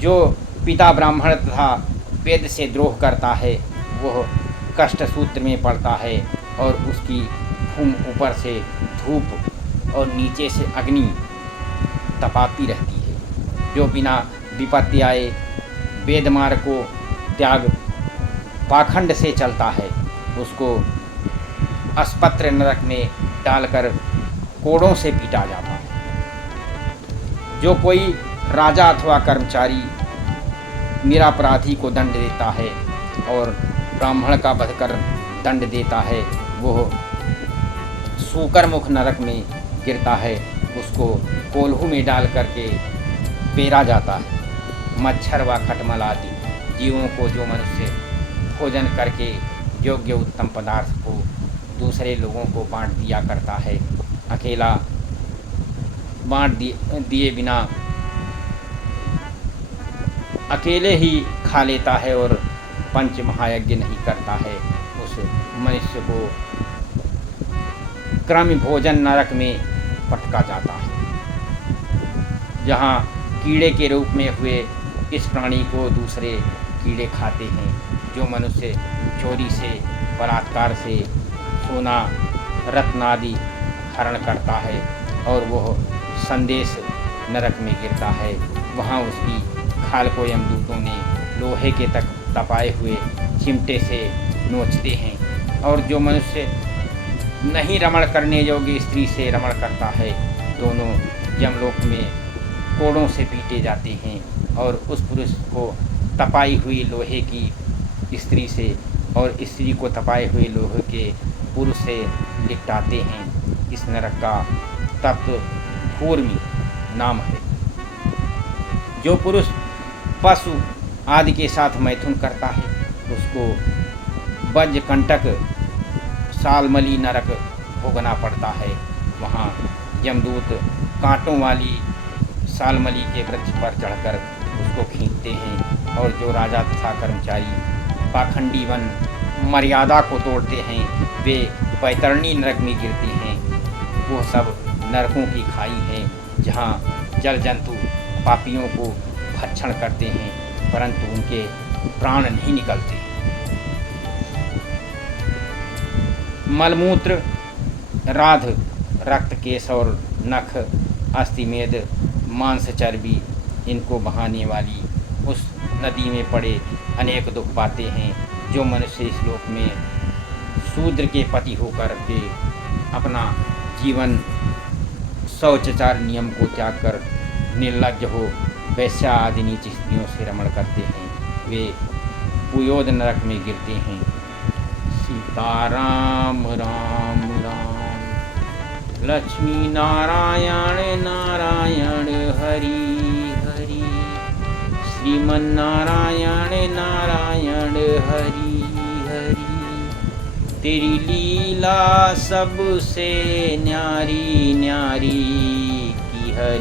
जो पिता ब्राह्मण तथा वेद से द्रोह करता है वह कष्ट सूत्र में पड़ता है और उसकी भूमि ऊपर से धूप और नीचे से अग्नि तपाती रहती है। जो बिना विपत्ति आए वेद मार्ग को त्याग पाखंड से चलता है उसको अस्पत्र नरक में डालकर कोड़ों से पीटा जाता है। जो कोई राजा अथवा कर्मचारी निरपराधी को दंड देता है और ब्राह्मण का वध कर दंड देता है वह सूकर मुख नरक में गिरता है। उसको कोल्हू में डाल करके पेरा जाता है। मच्छर व खटमल आदि जीवों को जो मनुष्य भोजन करके योग्य उत्तम पदार्थ को दूसरे लोगों को बांट दिया करता है, अकेला बांट दिए बिना अकेले ही खा लेता है और पंच महायज्ञ नहीं करता है, उस मनुष्य को क्रम भोजन नरक में पटका जाता है। जहाँ कीड़े के रूप में हुए इस प्राणी को दूसरे कीड़े खाते हैं। जो मनुष्य चोरी से बलात्कार से सोना रत्न आदि हरण करता है और वह संदेश नरक में गिरता है, वहाँ उसकी खाल को यमदूतों ने लोहे के तक तपाए हुए चिमटे से नोचते हैं। और जो मनुष्य नहीं रमण करने योग्य स्त्री से रमण करता है दोनों यमलोक में कोड़ों से पीटे जाते हैं और उस पुरुष को तपाई हुई लोहे की स्त्री से और स्त्री को तपाए हुए लोहे के पुरुष से लिपटाते हैं। इस नरक का तप्त कूर्मी नाम है। जो पुरुष पशु आदि के साथ मैथुन करता है उसको वज्र कंटक सालमली नरक भोगना पड़ता है। वहाँ यमदूत कांटों वाली सालमली के वृक्ष पर चढ़कर उसको खींचते हैं। और जो राजा तथा कर्मचारी पाखंडी वन मर्यादा को तोड़ते हैं वे बैतरणी नरक में गिरते हैं। वो सब नरकों की खाई है जहाँ जल जंतु पापियों को भक्षण करते हैं परंतु उनके प्राण नहीं निकलते। मलमूत्र राध रक्त केश और नख अस्थि मेद मांस चर्बी इनको बहाने वाली उस नदी में पड़े अनेक दुख पाते हैं। जो मनुष्य इस लोक में शूद्र के पति होकर के अपना जीवन शौचाचार नियम को त्याग कर निर्लज्ज हो वैश्या आदि नीच स्त्रियों से रमण करते हैं वे पुयोद नरक में गिरते हैं। सीताराम राम राम लक्ष्मी नारायण नारायण हरि हरि श्रीमन्नारायण नारायण हरि हरि। तेरी लीला सबसे न्यारी न्यारी की हरि।